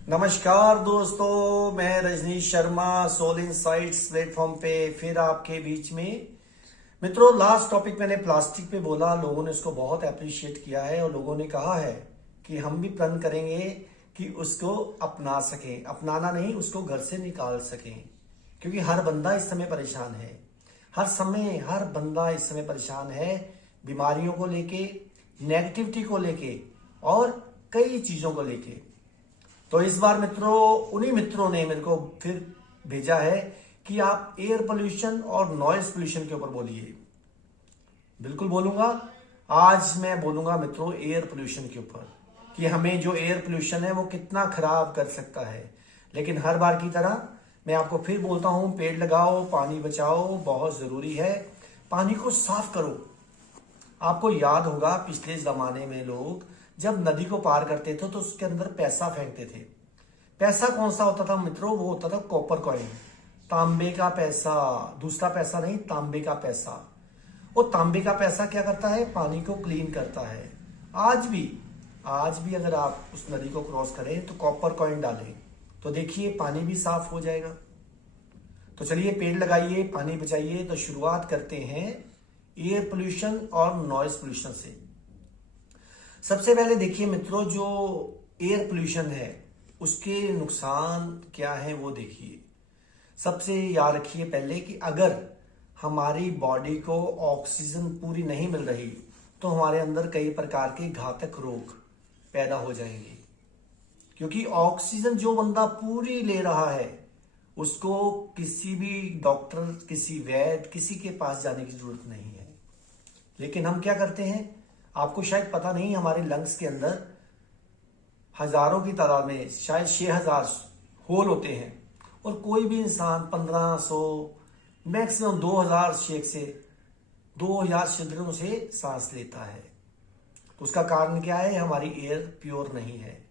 नमस्कार दोस्तों, मैं Rajneesh Sharma Soul Insights platform पे फिर आपके बीच में। मित्रों, लास्ट टॉपिक मैंने प्लास्टिक पे बोला, लोगों ने उसको बहुत अप्रिशिएट किया है और लोगों ने कहा है कि हम भी प्रण करेंगे कि उसको अपना सकें, अपनाना नहीं, उसको घर से निकाल सकें। क्योंकि हर बंदा इस समय परेशान है, हर बंदा इस समय परेशान है, बीमारियों को लेके, नेगेटिविटी को लेके और कई चीजों को लेके। तो इस बार मित्रों, उन्हीं मित्रों ने मेरे को फिर भेजा है कि आप एयर पोल्यूशन और नॉइज पोल्यूशन के ऊपर बोलिए। बिल्कुल बोलूंगा। आज मैं बोलूंगा मित्रों एयर पोल्यूशन के ऊपर कि हमें जो एयर पोल्यूशन है वो कितना खराब कर सकता है। लेकिन हर बार की तरह मैं आपको फिर बोलता हूं, पेड़ लगाओ, पानी बचाओ, बहुत जरूरी है। पानी को साफ करो। आपको याद होगा पिछले जमाने में लोग जब नदी को पार करते थे तो उसके अंदर पैसा फेंकते थे। पैसा कौन सा होता था मित्रों? वो होता था कॉपर कॉइन, तांबे का पैसा। दूसरा पैसा नहीं, तांबे का पैसा। वो तांबे का पैसा क्या करता है? पानी को क्लीन करता है। आज भी अगर आप उस नदी को क्रॉस करें तो कॉपर कॉइन डालें तो देखिए पानी भी साफ हो जाएगा। तो चलिए पेड़ लगाइए, पानी बचाइए। तो शुरुआत करते हैं एयर पोल्यूशन और नॉइज पोल्यूशन से। सबसे पहले देखिए मित्रों, जो एयर पोल्यूशन है उसके नुकसान क्या है वो देखिए। सबसे याद रखिए पहले कि अगर हमारी बॉडी को ऑक्सीजन पूरी नहीं मिल रही तो हमारे अंदर कई प्रकार के घातक रोग पैदा हो जाएंगे। क्योंकि ऑक्सीजन जो बंदा पूरी ले रहा है उसको किसी भी डॉक्टर, किसी वैद्य, किसी के पास जाने की जरूरत नहीं है। लेकिन हम क्या करते हैं, आपको शायद पता नहीं, हमारे लंग्स के अंदर हजारों की तादाद में, शायद 6000 होल होते हैं और कोई भी इंसान 1500 मैक्सिमम 2000 शेख से 2000 छिद्रों से सांस लेता है। तो उसका कारण क्या है? हमारी एयर प्योर नहीं है।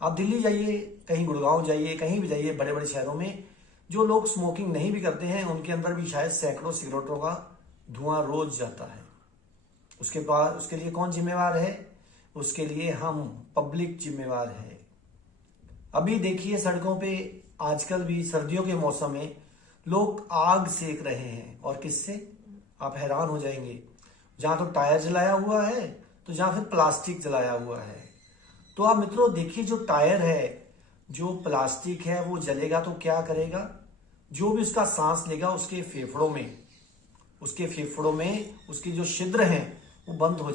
आप दिल्ली जाइए, कहीं गुड़गांव जाइए, कहीं भी जाइए, बड़े बड़े शहरों में जो लोग स्मोकिंग नहीं भी करते हैं उनके अंदर भी शायद सैकड़ों सिगरेटों का धुआं रोज जाता है। उसके लिए कौन जिम्मेवार है? उसके लिए हम पब्लिक जिम्मेवार है। अभी देखिए सड़कों पे आजकल भी सर्दियों के मौसम में लोग आग सेक रहे हैं। और किससे? आप हैरान हो जाएंगे। जहां तो टायर जलाया हुआ है तो जहां फिर प्लास्टिक जलाया हुआ है। तो आप मित्रों देखिए, जो टायर है, जो प्लास्टिक है, वो जलेगा तो क्या करेगा? जो भी उसका सांस लेगा उसके फेफड़ों में उसके जो छिद्र हैं वो बंद हो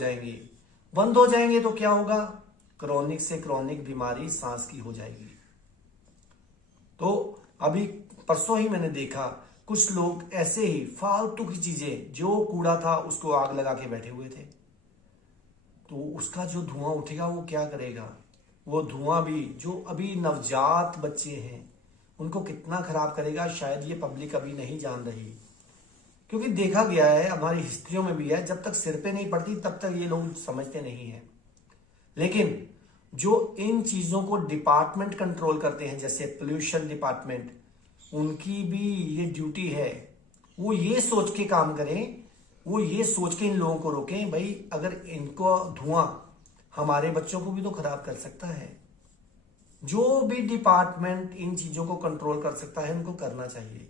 जाएंगे तो क्या होगा? क्रोनिक से क्रोनिक बीमारी सांस की हो जाएगी। तो अभी परसों ही मैंने देखा कुछ लोग ऐसे ही फालतू की चीजें, जो कूड़ा था उसको आग लगा के बैठे हुए थे। तो उसका जो धुआं उठेगा वो क्या करेगा? वो धुआं भी जो अभी नवजात बच्चे हैं उनको कितना खराब करेगा, शायद ये पब्लिक अभी नहीं जान रही। क्योंकि देखा गया है, हमारी हिस्ट्रियों में भी है, जब तक सिर पे नहीं पड़ती तब तक ये लोग समझते नहीं है। लेकिन जो इन चीजों को डिपार्टमेंट कंट्रोल करते हैं, जैसे पोल्यूशन डिपार्टमेंट, उनकी भी ये ड्यूटी है। वो ये सोच के काम करें, वो ये सोच के इन लोगों को रोकें, भाई अगर इनको धुआं हमारे बच्चों को भी तो खराब कर सकता है। जो भी डिपार्टमेंट इन चीजों को कंट्रोल कर सकता है उनको करना चाहिए।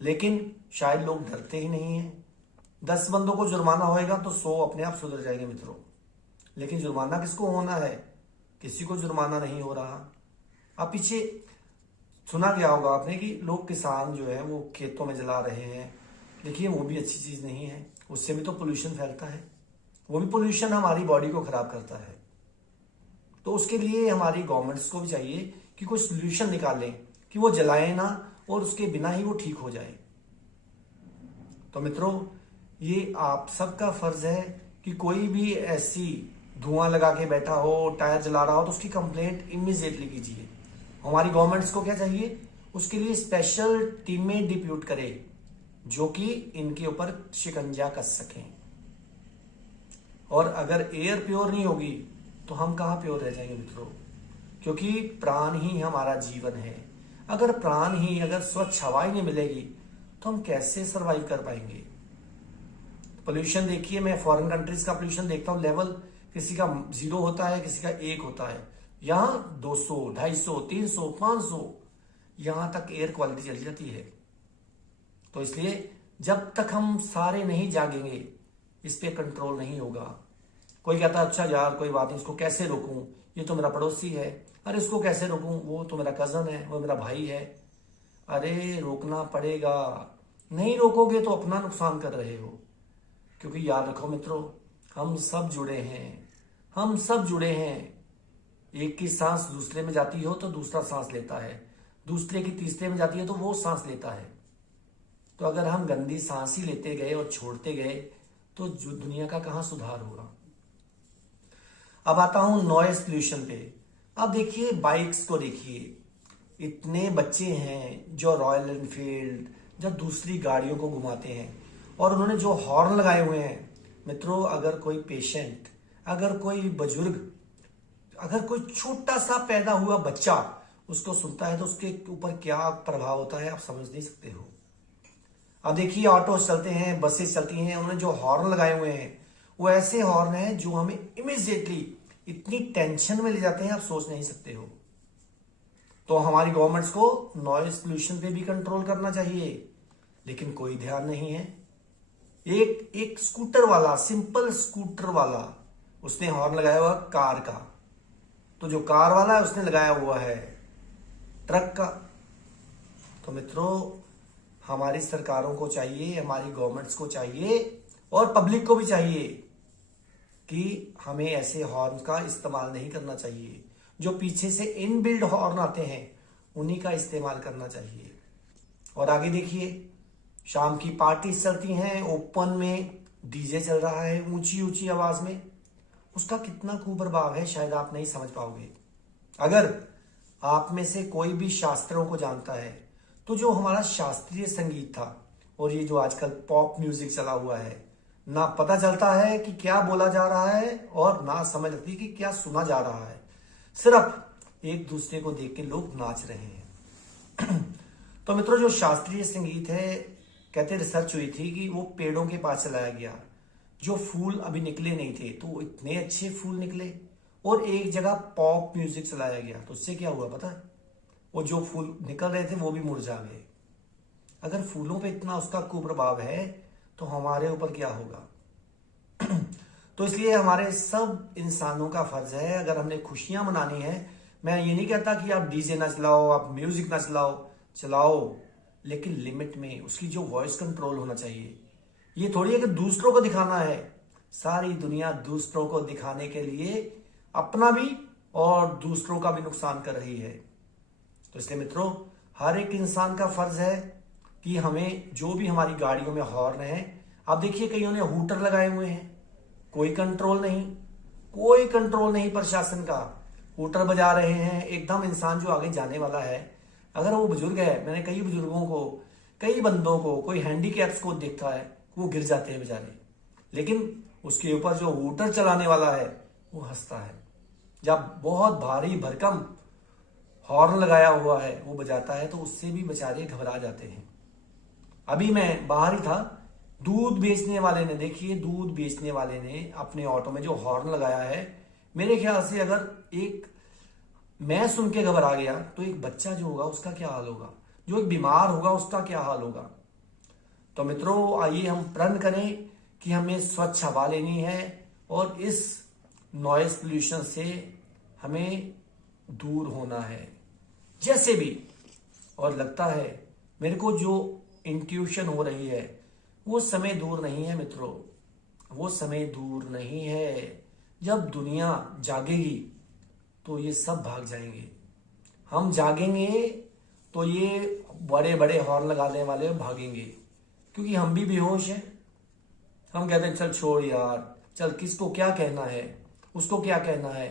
लेकिन शायद लोग डरते ही नहीं है। 10 बंदों को जुर्माना होएगा तो 100 अपने आप सुधर जाएंगे मित्रों। लेकिन जुर्माना किसको होना है? किसी को जुर्माना नहीं हो रहा। अब पीछे सुना गया होगा आपने कि लोग, किसान जो है वो खेतों में जला रहे हैं। देखिए वो भी अच्छी चीज नहीं है, उससे भी तो पोल्यूशन फैलता है। वो भी पोल्यूशन हमारी बॉडी को खराब करता है। तो उसके लिए हमारी गवर्नमेंट्स को भी चाहिए कि कोई सोल्यूशन निकालें कि वो जलाए ना और उसके बिना ही वो ठीक हो जाए। तो मित्रों, ये आप सबका फर्ज है कि कोई भी ऐसी धुआं लगा के बैठा हो, टायर जला रहा हो, तो उसकी कंप्लेंट इमीडिएटली कीजिए। हमारी गवर्नमेंट्स को क्या चाहिए? उसके लिए स्पेशल टीमें डिप्यूट करे जो कि इनके ऊपर शिकंजा कस सकें। और अगर एयर प्योर नहीं होगी तो हम कहां प्योर रह जाएंगे मित्रों? क्योंकि प्राण ही हमारा जीवन है। अगर स्वच्छ हवा ही नहीं मिलेगी तो हम कैसे सरवाइव कर पाएंगे? पोल्यूशन देखिए, मैं फॉरेन कंट्रीज का पोल्यूशन देखता हूँ, लेवल किसी का 0 होता है, किसी का 1 होता है। यहाँ 200, 250, 300, 500 यहां तक एयर क्वालिटी चली जाती है। तो इसलिए जब तक हम सारे नहीं जागेंगे इस पे कंट्रोल नहीं होगा। कोई कहता है अच्छा यार कोई बात नहीं, इसको कैसे रोकूं, ये तो मेरा पड़ोसी है, अरे इसको कैसे रोकूं, वो तो मेरा कजन है, वो मेरा भाई है। अरे रोकना पड़ेगा, नहीं रोकोगे तो अपना नुकसान कर रहे हो। क्योंकि याद रखो मित्रों, हम सब जुड़े हैं, हम सब जुड़े हैं। एक की सांस दूसरे में जाती हो तो दूसरा सांस लेता है, दूसरे की तीसरे में जाती है तो वो सांस लेता है। तो अगर हम गंदी सांस ही लेते गए और छोड़ते गए तो दुनिया का कहां सुधार होगा। अब आता हूं नॉइज पोल्यूशन पे। अब देखिए बाइक्स को देखिए, इतने बच्चे हैं जो रॉयल एनफील्ड, जो दूसरी गाड़ियों को घुमाते हैं और उन्होंने जो हॉर्न लगाए हुए हैं। मित्रों अगर कोई पेशेंट, अगर कोई बुजुर्ग, अगर कोई छोटा सा पैदा हुआ बच्चा उसको सुनता है तो उसके ऊपर क्या प्रभाव होता है आप समझ नहीं सकते हो। अब देखिए ऑटो चलते हैं, बसेस चलती हैं, उन्होंने जो हॉर्न लगाए हुए हैं वो ऐसे हॉर्न हैं जो हमें इमीडिएटली इतनी टेंशन में ले जाते हैं आप सोच नहीं सकते हो। तो हमारी गवर्नमेंट्स को नॉइज पोल्यूशन पे भी कंट्रोल करना चाहिए, लेकिन कोई ध्यान नहीं है। एक स्कूटर वाला, सिंपल स्कूटर वाला, उसने हॉर्न लगाया हुआ कार का, तो जो कार वाला है उसने लगाया हुआ है ट्रक का। तो मित्रों हमारी सरकारों को चाहिए, हमारी गवर्नमेंट्स को चाहिए और पब्लिक को भी चाहिए कि हमें ऐसे हॉर्न का इस्तेमाल नहीं करना चाहिए। जो पीछे से इनबिल्ड हॉर्न आते हैं उन्हीं का इस्तेमाल करना चाहिए। और आगे देखिए शाम की पार्टी चलती हैं, ओपन में डीजे चल रहा है ऊंची ऊंची आवाज में, उसका कितना कुप्रभाव है शायद आप नहीं समझ पाओगे। अगर आप में से कोई भी शास्त्रों को जानता है तो जो हमारा शास्त्रीय संगीत था और ये जो आजकल पॉप म्यूजिक चला हुआ है, ना पता चलता है कि क्या बोला जा रहा है और ना समझ आती कि क्या सुना जा रहा है। सिर्फ एक दूसरे को देख के लोग नाच रहे हैं। तो मित्रों जो शास्त्रीय संगीत है, कहते रिसर्च हुई थी कि वो पेड़ों के पास चलाया गया, जो फूल अभी निकले नहीं थे तो इतने अच्छे फूल निकले, और एक जगह पॉप म्यूजिक चलाया गया तो उससे क्या हुआ पता है, वो जो फूल निकल रहे थे वो भी मुरझा गए। अगर फूलों पे इतना उसका कुप्रभाव है तो हमारे ऊपर क्या होगा। तो इसलिए हमारे सब इंसानों का फर्ज है, अगर हमने खुशियां मनानी है, मैं ये नहीं कहता कि आप डीजे ना चलाओ, आप म्यूजिक ना चलाओ, चलाओ लेकिन लिमिट में, उसकी जो वॉइस कंट्रोल होना चाहिए। ये थोड़ी है कि दूसरों को दिखाना है, सारी दुनिया दूसरों को दिखाने के लिए अपना भी और दूसरों का भी नुकसान कर रही है। तो इसलिए मित्रों हर एक इंसान का फर्ज है कि हमें जो भी हमारी गाड़ियों में हॉर्न है, आप देखिए कईयों ने हूटर लगाए हुए हैं, कोई कंट्रोल नहीं, कोई कंट्रोल नहीं प्रशासन का, हूटर बजा रहे हैं। एकदम इंसान जो आगे जाने वाला है, अगर वो बुजुर्ग है, मैंने कई बुजुर्गों को, कई बंदों को, कोई हैंडीकैप्स को देखा है, वो गिर जाते हैं बेचारे, लेकिन उसके ऊपर जो हूटर चलाने वाला है वो हंसता है। जब बहुत भारी भरकम हॉर्न लगाया हुआ है वो बजाता है तो उससे भी बेचारे घबरा जाते हैं। अभी मैं बाहर ही था, दूध बेचने वाले ने, देखिए दूध बेचने वाले ने अपने ऑटो में जो हॉर्न लगाया है, मेरे ख्याल से अगर एक मैं सुन के घबरा गया तो एक बच्चा जो होगा उसका क्या हाल होगा, जो एक बीमार होगा उसका क्या हाल होगा। तो मित्रों आइए हम प्रण करें कि हमें स्वच्छ हवा लेनी है और इस नॉइज पोल्यूशन से हमें दूर होना है जैसे भी। और लगता है मेरे को जो इंट्यूशन हो रही है वो समय दूर नहीं है मित्रों, वो समय दूर नहीं है। जब दुनिया जागेगी तो ये सब भाग जाएंगे, हम जागेंगे तो ये बड़े बड़े हॉर्न लगाने वाले भागेंगे, क्योंकि हम भी बेहोश हैं। हम कहते हैं चल छोड़ यार, चल किसको क्या कहना है, उसको क्या कहना है।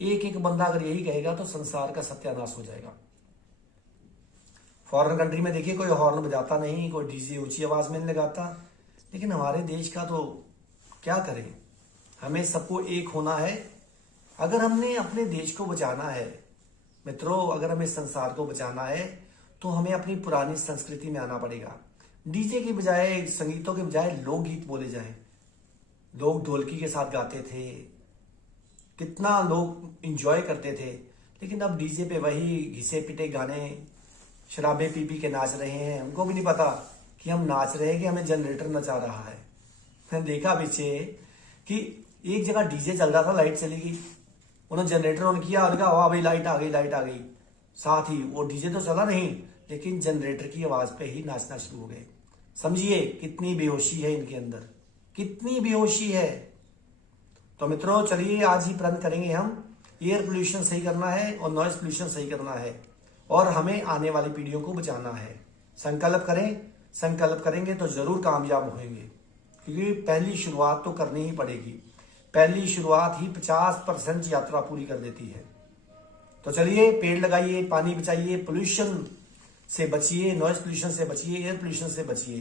एक एक बंदा अगर यही कहेगा तो संसार का सत्यानाश हो जाएगा। फॉरेन कंट्री में देखिए कोई हॉर्न बजाता नहीं, कोई डीजे ऊंची आवाज में नहीं लगाता, लेकिन हमारे देश का तो क्या करें। हमें सबको एक होना है। अगर हमने अपने देश को बचाना है मित्रों, अगर हमें संसार को बचाना है तो हमें अपनी पुरानी संस्कृति में आना पड़ेगा। डीजे की बजाय, संगीतों के बजाय लोकगीत बोले जाएं। लोग ढोलकी के साथ गाते थे, कितना लोग इंजॉय करते थे। लेकिन अब डीजे पे वही घिसे पिटे गाने, शराबे पी पी के नाच रहे हैं। हमको भी नहीं पता कि हम नाच रहे हैं कि हमें जनरेटर नचा रहा है। मैंने देखा पीछे कि एक जगह डीजे चल रहा था, लाइट चली गई, उन्होंने जनरेटर ऑन किया और कहा वाह भाई लाइट आ गई, लाइट आ गई। साथ ही वो डीजे तो चला नहीं, लेकिन जनरेटर की आवाज पे ही नाचना शुरू हो गए। समझिए कितनी बेहोशी है इनके अंदर, कितनी बेहोशी है। तो मित्रों चलिए आज ही प्रण करेंगे हम, एयर पोल्यूशन सही करना है और नॉइज पोल्यूशन सही करना है और हमें आने वाली पीढ़ियों को बचाना है। संकल्प करें, संकल्प करेंगे तो जरूर कामयाब होंगे, क्योंकि पहली शुरुआत तो करनी ही पड़ेगी। पहली शुरुआत ही 50% यात्रा पूरी कर देती है। तो चलिए पेड़ लगाइए, पानी बचाइए, पोल्यूशन से बचिए, नॉइज पोल्यूशन से बचिए, एयर पोल्यूशन से बचिए।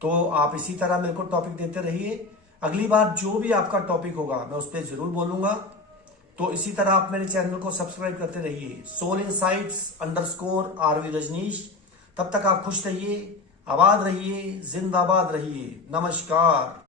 तो आप इसी तरह मेरे को टॉपिक देते रहिए। अगली बार जो भी आपका टॉपिक होगा मैं उस पर जरूर बोलूंगा। तो इसी तरह आप मेरे चैनल को सब्सक्राइब करते रहिए, सोल इनसाइट्स_RV रजनीश। तब तक आप खुश रहिए, आबाद रहिए, जिंदाबाद रहिए। नमस्कार।